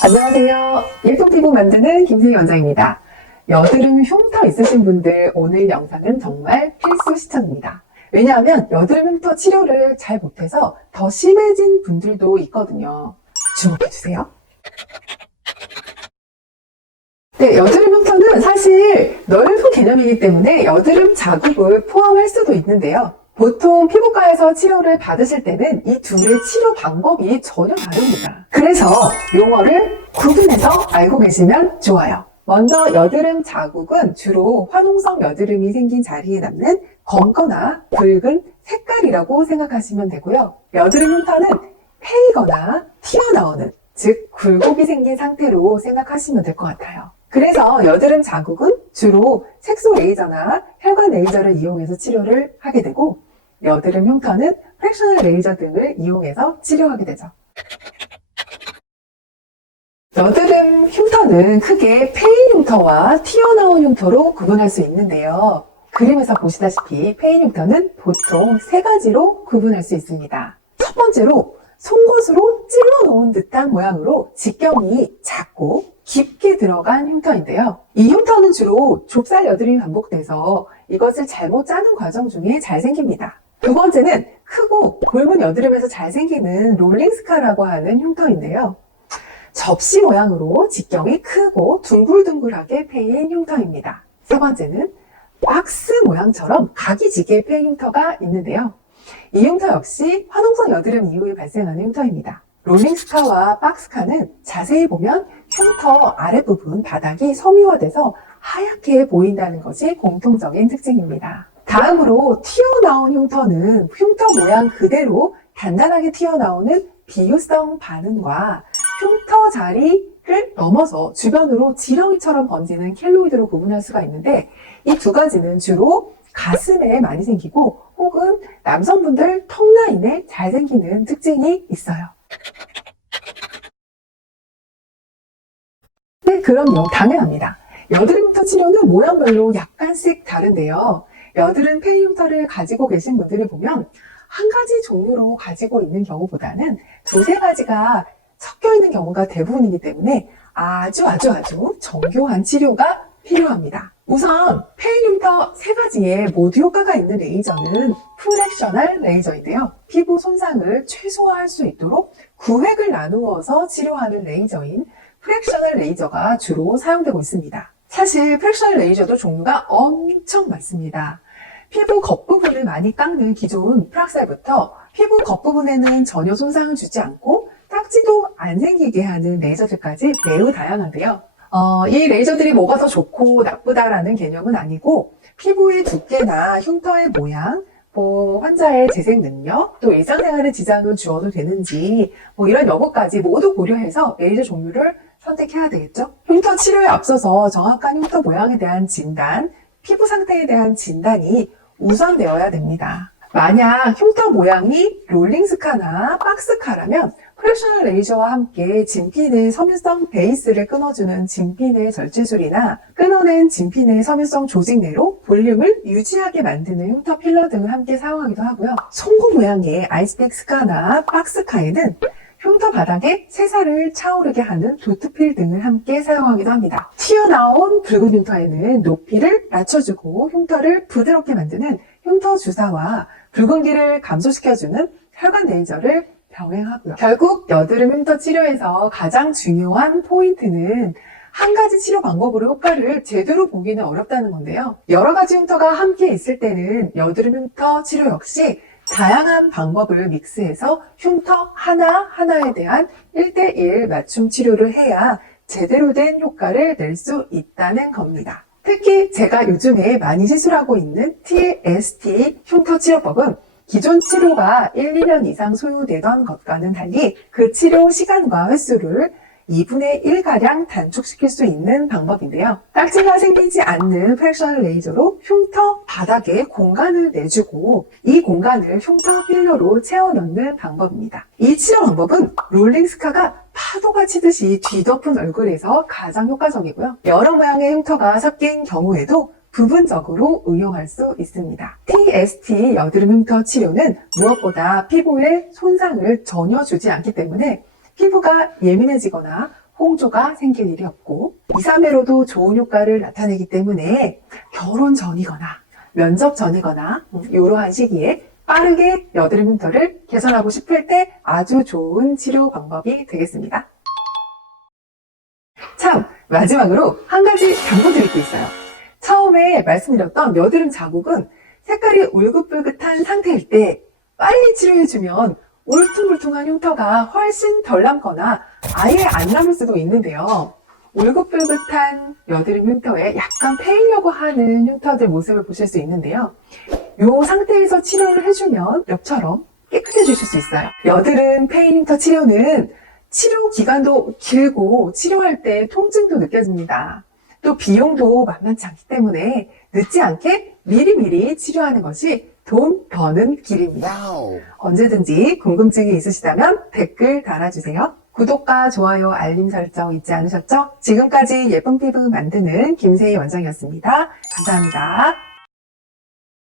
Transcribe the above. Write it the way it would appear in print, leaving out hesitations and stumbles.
안녕하세요. 예쁜 피부 만드는 김세희 원장입니다. 여드름 흉터 있으신 분들 오늘 영상은 정말 필수 시청입니다. 왜냐하면 여드름 흉터 치료를 잘 못해서 더 심해진 분들도 있거든요. 주목해주세요. 네, 여드름 흉터는 사실 넓은 개념이기 때문에 여드름 자국을 포함할 수도 있는데요. 보통 피부과에서 치료를 받으실 때는 이 둘의 치료 방법이 전혀 다릅니다. 그래서 용어를 구분해서 알고 계시면 좋아요. 먼저 여드름 자국은 주로 화농성 여드름이 생긴 자리에 남는 검거나 붉은 색깔이라고 생각하시면 되고요. 여드름 흉터는 패이거나 튀어나오는, 즉 굴곡이 생긴 상태로 생각하시면 될 것 같아요. 그래서 여드름 자국은 주로 색소 레이저나 혈관 레이저를 이용해서 치료를 하게 되고, 여드름 흉터는 프랙셔널 레이저 등을 이용해서 치료하게 되죠. 여드름 흉터는 크게 패인 흉터와 튀어나온 흉터로 구분할 수 있는데요. 그림에서 보시다시피 패인 흉터는 보통 세 가지로 구분할 수 있습니다. 첫 번째로 송곳으로 찔러 놓은 듯한 모양으로 직경이 작고 깊게 들어간 흉터인데요. 이 흉터는 주로 좁쌀 여드름이 반복돼서 이것을 잘못 짜는 과정 중에 잘 생깁니다. 두 번째는 크고 굵은 여드름에서 잘 생기는 롤링 스카라고 하는 흉터인데요. 접시 모양으로 직경이 크고 둥글둥글하게 패인 흉터입니다. 세 번째는 박스 모양처럼 각이 지게 패인 흉터가 있는데요. 이 흉터 역시 화농성 여드름 이후에 발생하는 흉터입니다. 롤링스카와 박스카는 자세히 보면 흉터 아랫부분 바닥이 섬유화돼서 하얗게 보인다는 것이 공통적인 특징입니다. 다음으로 튀어나온 흉터는 흉터 모양 그대로 단단하게 튀어나오는 비유성 반응과 흉터 자리를 넘어서 주변으로 지렁이처럼 번지는 켈로이드로 구분할 수가 있는데, 이 두 가지는 주로 가슴에 많이 생기고 혹은 남성분들 턱 라인에 잘 생기는 특징이 있어요. 네, 그럼요. 당연합니다. 여드름 흉터 치료는 모양별로 약간씩 다른데요. 여드름 패인 흉터를 가지고 계신 분들을 보면 한 가지 종류로 가지고 있는 경우보다는 두세 가지가 섞여 있는 경우가 대부분이기 때문에 아주 정교한 치료가 필요합니다. 우선 패인 흉터 세 가지의 모두 효과가 있는 레이저는 프랙셔널 레이저인데요. 피부 손상을 최소화할 수 있도록 구획을 나누어서 치료하는 레이저인 프랙셔널 레이저가 주로 사용되고 있습니다. 사실 프랙셔널 레이저도 종류가 엄청 많습니다. 피부 겉부분을 많이 깎는 기존 프락살부터 피부 겉부분에는 전혀 손상을 주지 않고 딱지도 안 생기게 하는 레이저들까지 매우 다양한데요. 이 레이저들이 뭐가 더 좋고 나쁘다라는 개념은 아니고, 피부의 두께나 흉터의 모양, 환자의 재생 능력, 또 일상생활에 지장을 주어도 되는지, 이런 여부까지 모두 고려해서 레이저 종류를 선택해야 되겠죠? 흉터 치료에 앞서서 정확한 흉터 모양에 대한 진단, 피부 상태에 대한 진단이 우선되어야 됩니다. 만약 흉터 모양이 롤링스카나 박스카라면 프랙셔널 레이저와 함께 진피의 섬유성 베이스를 끊어주는 진피내 절제술이나 끊어낸 진피내 섬유성 조직내로 볼륨을 유지하게 만드는 흉터 필러 등을 함께 사용하기도 하고요. 송곳 모양의 아이스팩 스카나 박스카에는 흉터 바닥에 새살을 차오르게 하는 도트필 등을 함께 사용하기도 합니다. 튀어나온 붉은 흉터에는 높이를 낮춰주고 흉터를 부드럽게 만드는 흉터 주사와 붉은기를 감소시켜주는 혈관 레이저를 병행하고요. 결국 여드름 흉터 치료에서 가장 중요한 포인트는 한 가지 치료 방법으로 효과를 제대로 보기는 어렵다는 건데요. 여러 가지 흉터가 함께 있을 때는 여드름 흉터 치료 역시 다양한 방법을 믹스해서 흉터 하나하나에 대한 1:1 맞춤 치료를 해야 제대로 된 효과를 낼 수 있다는 겁니다. 특히 제가 요즘에 많이 시술하고 있는 TST 흉터 치료법은 기존 치료가 1, 2년 이상 소요되던 것과는 달리 그 치료 시간과 횟수를 2분의 1가량 단축시킬 수 있는 방법인데요. 딱지가 생기지 않는 프랙셔널 레이저로 흉터 바닥에 공간을 내주고 이 공간을 흉터 필러로 채워 넣는 방법입니다. 이 치료 방법은 롤링스카가 파도가 치듯이 뒤덮은 얼굴에서 가장 효과적이고요. 여러 모양의 흉터가 섞인 경우에도 부분적으로 응용할 수 있습니다. TST 여드름 흉터 치료는 무엇보다 피부에 손상을 전혀 주지 않기 때문에 피부가 예민해지거나 홍조가 생길 일이 없고 2, 3회로도 좋은 효과를 나타내기 때문에 결혼 전이거나 면접 전이거나 이러한 시기에 빠르게 여드름 흉터를 개선하고 싶을 때 아주 좋은 치료 방법이 되겠습니다. 참, 마지막으로 한 가지 당부드릴 게 있어요. 처음에 말씀드렸던 여드름 자국은 색깔이 울긋불긋한 상태일 때 빨리 치료해주면 울퉁불퉁한 흉터가 훨씬 덜 남거나 아예 안 남을 수도 있는데요. 울긋불긋한 여드름 흉터에 약간 패이려고 하는 흉터들 모습을 보실 수 있는데요. 이 상태에서 치료를 해주면 엽처럼 깨끗해지실 수 있어요. 여드름 패인 흉터 치료는 치료 기간도 길고 치료할 때 통증도 느껴집니다. 또 비용도 만만치 않기 때문에 늦지 않게 미리미리 치료하는 것이 돈 버는 길입니다. 언제든지 궁금증이 있으시다면 댓글 달아주세요. 구독과 좋아요, 알림 설정 잊지 않으셨죠? 지금까지 예쁜 피부 만드는 김세희 원장이었습니다. 감사합니다.